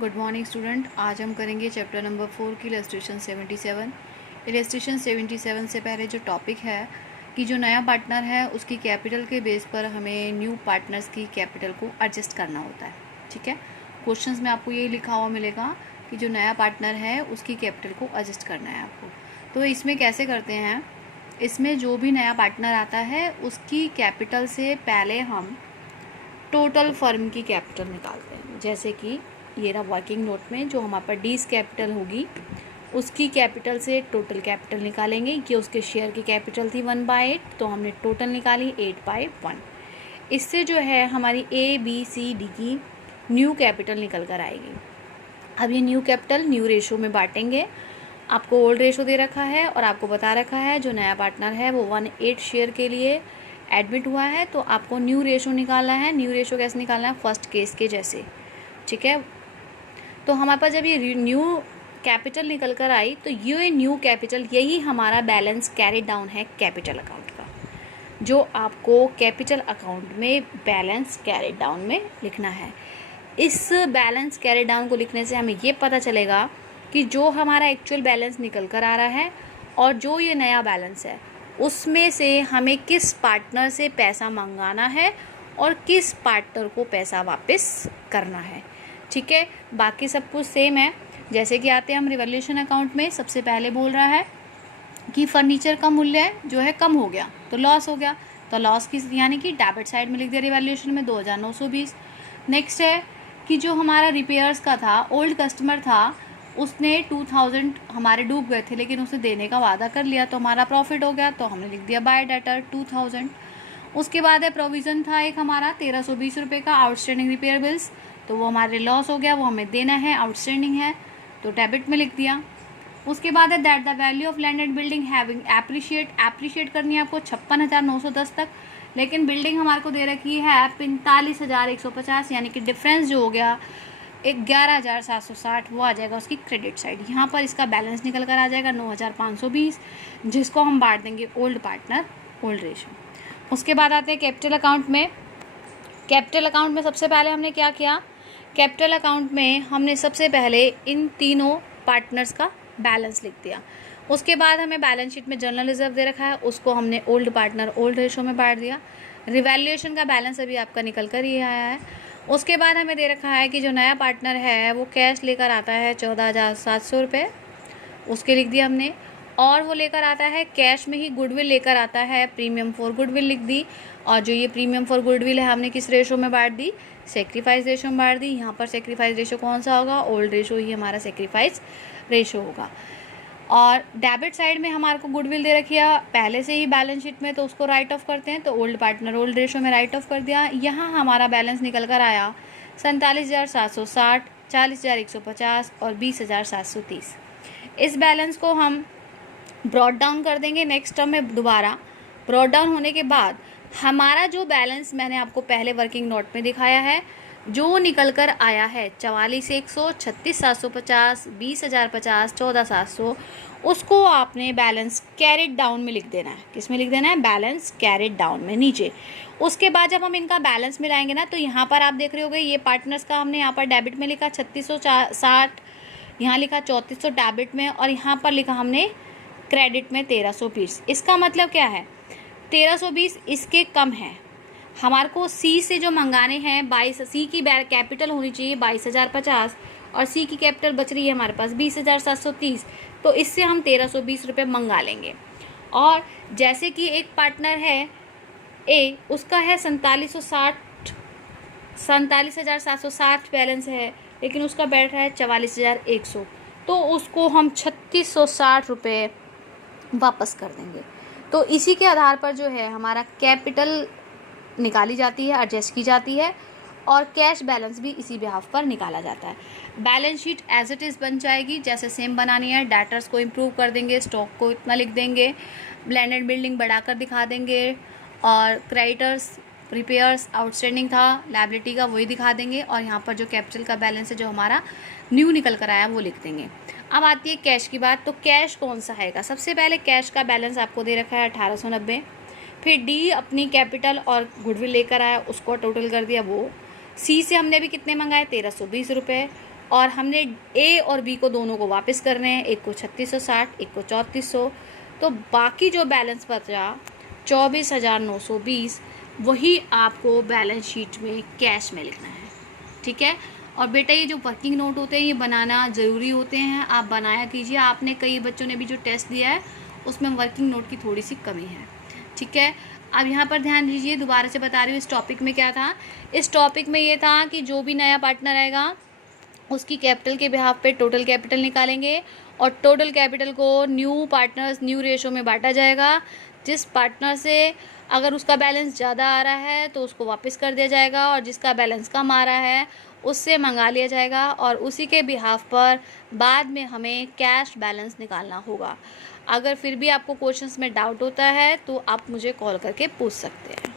Good morning student. आज हम करेंगे चैप्टर नंबर 4 की इलस्ट्रेशन 77। इलस्ट्रेशन 77 से पहले जो टॉपिक है कि जो नया पार्टनर है उसकी कैपिटल के बेस पर हमें न्यू पार्टनर्स की कैपिटल को एडजस्ट करना होता है। ठीक है, क्वेश्चंस में आपको ये लिखा हुआ मिलेगा कि जो नया पार्टनर है उसकी कैपिटल को एडजस्ट करना है आपको। तो इसमें कैसे करते हैं, इसमें जो भी नया पार्टनर आता है उसकी कैपिटल से पहले हम टोटल फर्म की कैपिटल निकालते हैं। जैसे कि ये रहा वर्किंग नोट में जो हमारे पास डीज कैपिटल होगी उसकी कैपिटल से टोटल कैपिटल निकालेंगे कि उसके शेयर की कैपिटल थी 1/8, तो हमने टोटल निकाली 8/1। इससे जो है हमारी ABCD की न्यू कैपिटल निकल कर आएगी। अब ये न्यू कैपिटल न्यू रेशो में बांटेंगे। आपको ओल्ड रेशो दे रखा है और आपको बता रखा है जो नया पार्टनर है वो 1/8 शेयर के लिए एडमिट हुआ है, तो आपको न्यू रेशो निकालना है। न्यू रेशो कैसे निकालना है, फर्स्ट केस के जैसे। ठीक है, तो हमारे पास जब ये न्यू कैपिटल निकल कर आई तो ये न्यू कैपिटल यही हमारा बैलेंस कैरी डाउन है कैपिटल अकाउंट का, जो आपको कैपिटल अकाउंट में बैलेंस कैरी डाउन में लिखना है। इस बैलेंस कैरी डाउन को लिखने से हमें ये पता चलेगा कि जो हमारा एक्चुअल बैलेंस निकल कर आ रहा है और जो ये नया बैलेंस है उसमें से हमें किस पार्टनर से पैसा मंगाना है और किस पार्टनर को पैसा वापस करना है। ठीक है, बाकी सब कुछ सेम है। जैसे कि आते हैं हम रिवैल्यूएशन अकाउंट में, सबसे पहले बोल रहा है कि फर्नीचर का मूल्य जो है कम हो गया तो लॉस हो गया, तो लॉस की यानी कि डेबिट साइड में लिख दिया रिवैल्यूएशन में 2920। नेक्स्ट है कि जो हमारा रिपेयर्स का था, ओल्ड कस्टमर था, उसने 2000 हमारे डूब गए थे लेकिन उसने देने का वादा कर लिया तो हमारा प्रॉफिट हो गया, तो हमने लिख दिया बाय डेटर 2000। उसके बाद है प्रोविज़न था एक हमारा 1320 रुपये का आउटस्टैंडिंग रिपेयर बिल्स, तो वो हमारे लॉस हो गया, वो हमें देना है, आउटस्टैंडिंग है तो डेबिट में लिख दिया। उसके बाद है that the value of land and building having appreciate करनी है आपको 56,910 तक, लेकिन बिल्डिंग हमारे को दे रखी है 45,150, यानी कि डिफरेंस जो हो गया 11,760 वो आ जाएगा उसकी क्रेडिट साइड। यहाँ पर इसका बैलेंस निकल कर आ जाएगा 9,520, जिसको हम बांट देंगे ओल्ड पार्टनर ओल्ड रेशो। उसके बाद आते हैं कैपिटल अकाउंट में। कैपिटल अकाउंट में सबसे पहले हमने क्या किया, कैपिटल अकाउंट में हमने सबसे पहले इन तीनों पार्टनर्स का बैलेंस लिख दिया। उसके बाद हमें बैलेंस शीट में जनरल रिजर्व दे रखा है, उसको हमने ओल्ड पार्टनर ओल्ड रेशो में बांट दिया। रिवैल्यूएशन का बैलेंस अभी आपका निकल कर ही आया है। उसके बाद हमें दे रखा है कि जो नया पार्टनर है वो कैश लेकर आता है 14,700 रुपये, उसके लिख दिया हमने। और वो लेकर आता है कैश में ही गुडविल लेकर आता है, प्रीमियम फॉर गुडविल लिख दी। और जो ये प्रीमियम फॉर गुडविल है हमने किस रेशो में बांट दी, सेक्रीफाइस रेशो में बांट दी। यहाँ पर सेक्रीफाइस रेशो कौन सा होगा, ओल्ड रेशो ही हमारा सेक्रीफाइस रेशो होगा। और डेबिट साइड में हमारे को गुडविल दे रखी है पहले से ही बैलेंस शीट में, तो उसको राइट ऑफ करते हैं, तो ओल्ड पार्टनर ओल्ड रेशो में राइट ऑफ कर दिया। यहाँ हमारा बैलेंस निकल कर आया 47,760, 40,150 और 20,730। इस बैलेंस को हम ब्रॉड डाउन कर देंगे नेक्स्ट टर्म में दोबारा। ब्रॉड डाउन होने के बाद हमारा जो बैलेंस मैंने आपको पहले वर्किंग नोट में दिखाया है जो निकल कर आया है 44,100, 36,750, 20,050, 14,700, उसको आपने बैलेंस कैरिड डाउन में लिख देना है। किस में लिख देना है, बैलेंस कैरिड डाउन में नीचे। उसके बाद जब हम इनका बैलेंस मिलाएंगे ना, तो यहाँ पर आप देख रहे होगे ये पार्टनर्स का हमने यहाँ पर डेबिट में लिखा 3660, यहाँ लिखा 3400 डेबिट में, और यहाँ पर लिखा हमने क्रेडिट में 1320। इसका मतलब क्या है, 1320 इसके कम है। हमारे को सी से जो मंगाने हैं 22, सी की कैपिटल होनी चाहिए 22,050 और सी की कैपिटल बच रही है हमारे पास 20,730, तो इससे हम 1320 रुपये मंगा लेंगे। और जैसे कि एक पार्टनर है ए, उसका है 47,760 बैलेंस है, लेकिन उसका बैठ रहा है 44,100, तो उसको हम 3,660 रुपये वापस कर देंगे। तो इसी के आधार पर जो है हमारा कैपिटल निकाली जाती है, एडजस्ट की जाती है, और कैश बैलेंस भी इसी बिहाफ पर निकाला जाता है। Balance sheet as it is बन जाएगी, जैसे सेम बनानी है। डेटर्स को इम्प्रूव कर देंगे, स्टॉक को इतना लिख देंगे, लैंड एंड बिल्डिंग बढ़ाकर दिखा देंगे, और क्रेडिटर्स रिपेयर्स आउटस्टैंडिंग था लायबिलिटी का वही दिखा देंगे, और यहाँ पर जो कैपिटल का बैलेंस है जो हमारा न्यू निकल कर आया वो लिख देंगे। अब आती है कैश की बात, तो कैश कौन सा आएगा, सबसे पहले कैश का बैलेंस आपको दे रखा है 1890, फिर डी अपनी कैपिटल और गुडविल लेकर आया, उसको टोटल कर दिया वो। सी से हमने भी कितने मंगाए 1320 रुपये, और हमने ए और बी को दोनों को वापस करने हैं, एक को 3660, एक को 3400। तो बाकी जो बैलेंस बचा 24,920, वही आपको बैलेंस शीट में कैश में लिखना है। ठीक है। और बेटा ये जो वर्किंग नोट होते हैं ये बनाना ज़रूरी होते हैं, आप बनाया कीजिए। आपने कई बच्चों ने भी जो टेस्ट दिया है उसमें वर्किंग नोट की थोड़ी सी कमी है। ठीक है। अब यहाँ पर ध्यान दीजिए, दोबारा से बता रही हूँ, इस टॉपिक में क्या था। इस टॉपिक में ये था कि जो भी नया पार्टनर आएगा उसकी कैपिटल के बिहाफ पे टोटल कैपिटल निकालेंगे और टोटल कैपिटल को न्यू पार्टनर्स न्यू रेशो में बांटा जाएगा। जिस पार्टनर से अगर उसका बैलेंस ज़्यादा आ रहा है तो उसको वापस कर दिया जाएगा और जिसका बैलेंस कम आ रहा है उससे मंगा लिया जाएगा और उसी के बिहाफ पर बाद में हमें कैश बैलेंस निकालना होगा। अगर फिर भी आपको क्वेश्चंस में डाउट होता है तो आप मुझे कॉल करके पूछ सकते हैं।